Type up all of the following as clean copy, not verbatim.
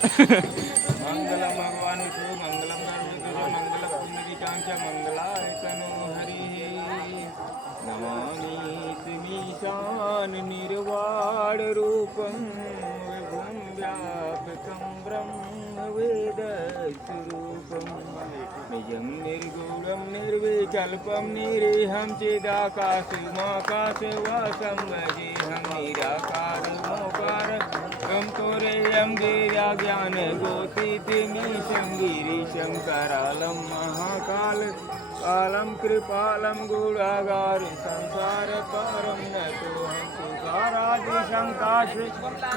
मंगलम भगवान विष्णु मंगलम गरुड़ मंगल पुण्डरीकांच मंगलाय तनु हरि नमामि मीशान निर्वाण रूपं विभुं व्यापकं ब्रह्म वेदस्वरूपं निजं निर्गुणं निर्विकल्पं निरीहं चिदाकाशमाकाशवासं भजेऽहं निराकारमोकार तोरेयं गिर्या ज्ञान गोतीतिमीशं गिरीशं करालं महाकाल कालं कृपालं गुणागार संसारपारं नतोऽहं तुकारादिशङ्काश्री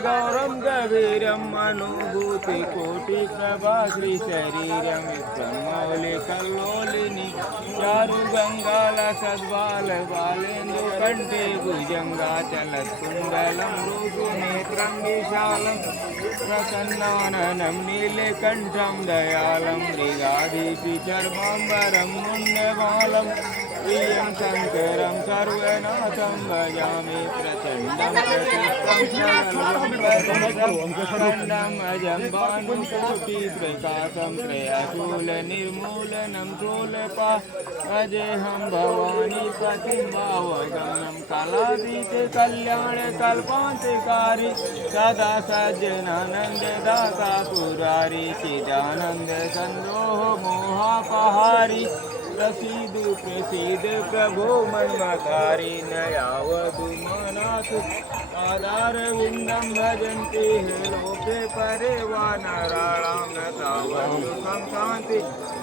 गौरं गभीरम् अनुभूतिकोटिप्रभा श्रीशरीरं ब्रह्मौलिकल्लोलिनी चारुगङ्गालसद्बालबालेन्दुकण्ठे भुजङ्गाचलत्कुण्डलं मृदुनेत्रं विशालं प्रसन्नाननं नीलकण्ठं दयालं मृगाधीशचर्माम्बरं मुण्डमालं प्रियं शङ्करं सर्वनाथं भजामि प्रचण्डं प्रचण्डम् अजं भानुकोटिप्रकाशं त्रयशूलनिर्मूलनं शूलपा अजेऽहं भवानीपतिं भावगमनं कलातीतकल्याणकल्पान्तिकारी सदा सज्जनानन्ददाता पुरारी चिदानन्दसन्दोह मोहापहारी प्रसीद प्रसीद प्रभो मन्मथारी न यावदु मानाथ पादारविन्दं भजन्ति हे लोके परे वा नराणां न तावदुःखं शान्ति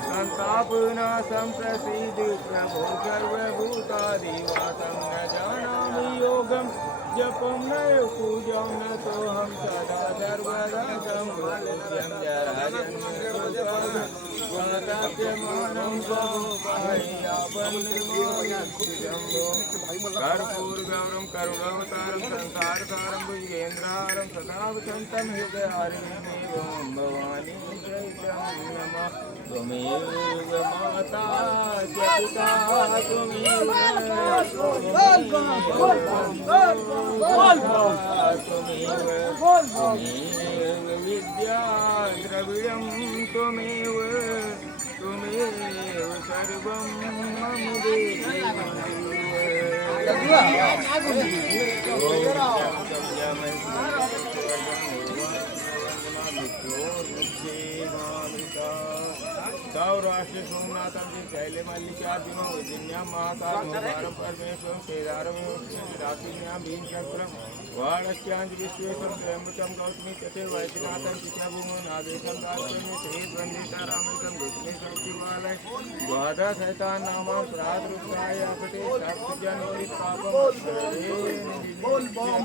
सन्तापनाशं प्रसीद प्रभो सर्वभूतादिवासं न जानामि योगं जपं न पूजां न सोऽहं सदा सर्वदा संभूत्यं जराजन्मशोकात् वाताप्यमानं कर्पूरगौरं करुणावतारं संसारसारं भुजगेन्द्रहारं सदा वसन्तं हृदयहारिणीमेवं भवानी चैत्रं नमः त्वमेव माता च पिता त्वमेव विद्या द्रविणं त्वमेव सर्वं मम देहि सौराष्ट्र सोमनाथं शैले मल्लिकार्जुनं विजिन्यां महाकालं परमेश्वरं केदारमेश्वराकिन्यां भीमचक्रं वाणस्यां विश्वेशं त्र्यम्बकं गौतमी तथे वैद्यनाथं चित्तभूमो नागेशं दास्यन्ति श्रीवन्दिता रामेशं विष्णुशं शिवालय द्वादशैतानामां प्रातरुत्थाय अपटे सप्तजन्मोत्पापं